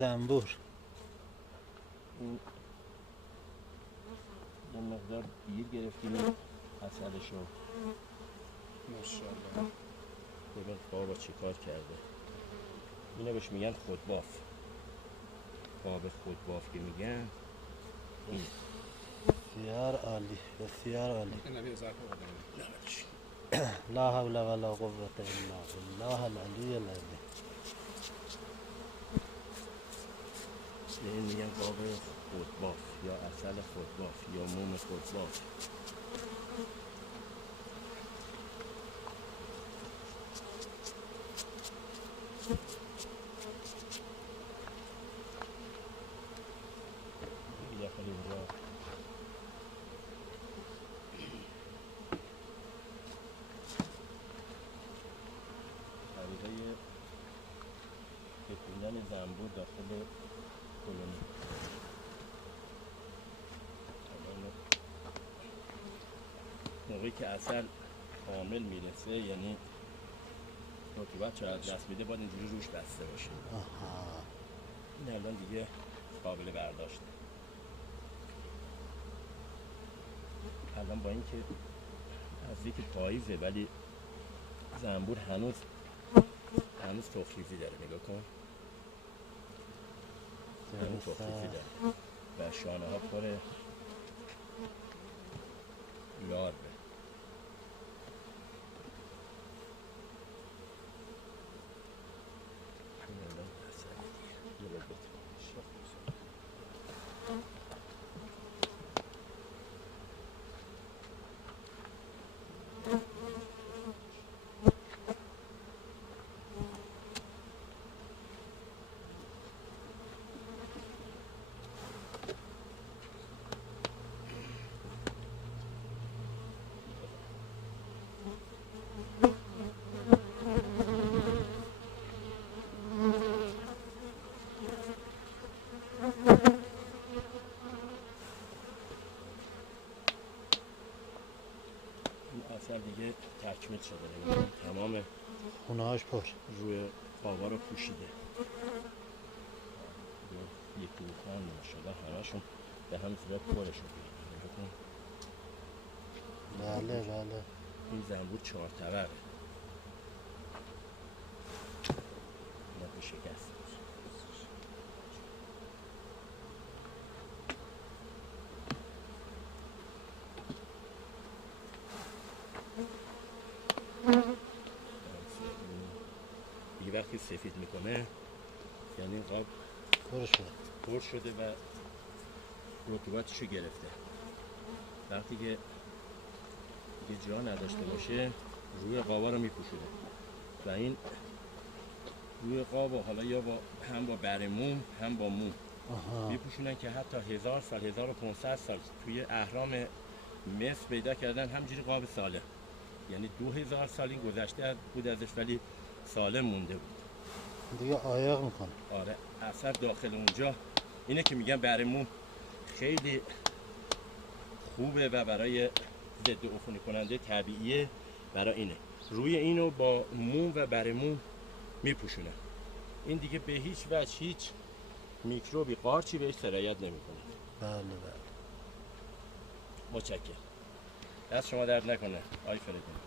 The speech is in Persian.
زنبور این یه مقدار دیر گرفتیم اصلشو. ماشاءالله. ببین بابا چی کار کرده. اینو بهش میگن خودباف. باب خودباف که میگن این بسیار عالی، بسیار عالی. نبی اضافه بدم. لا حول ولا قوة الا بالله العلی العظیم. این میگن باب خودباف یا اصل خودباف یا موم خودباف. یه خیلی اینجا طریقه بپیندن زنبور داخل کلونی. موقعی که اصل کامل میرسه، یعنی رطوبت چقدر دست میده، باید اینجوری روش بسته باشه. این الان دیگه قابل برداشته. الان با اینکه نزدیک پاییزه ولی زنبور هنوز تخریزی داره. نگاه کن، هنوز تخریزی داره و شانه ها پر لاربه. اصل دیگه تکمیل شده. تمام خونه‌هاش پر. روی قابا رو پوشیده. یک دوخان ماشاءالله همشون به هم صورت پره شده. بله بله. این زنبور 4 طبقه. اینا به شکست. دیگه وقتی سفید میکنه یعنی این قاب پر شده و رطوبتشو گرفته. وقتی که دیگه جا نداشته باشه روی قابا رو میپوشونه و این روی قابا حالا یا هم با بر موم هم با موم میپوشونن که حتی 1000 سال 1500 سال توی اهرام مصر پیدا کردن همجوری قاب سالم. یعنی 2000 سالی گذشته بود ازش ولی سالم مونده بود. دیگه آیاق میکنه. آره اثر داخل اونجا اینه که میگن بر موم خیلی خوبه و برای ضد عفونی کننده طبیعیه. برای اینه روی اینو با موم و بر موم میپوشونه. این دیگه به هیچ وجه هیچ میکروبی قارچی بهش سرایت نمیکنه. بله بله. متشکرم. دست شما درد نکنه آی فریدون.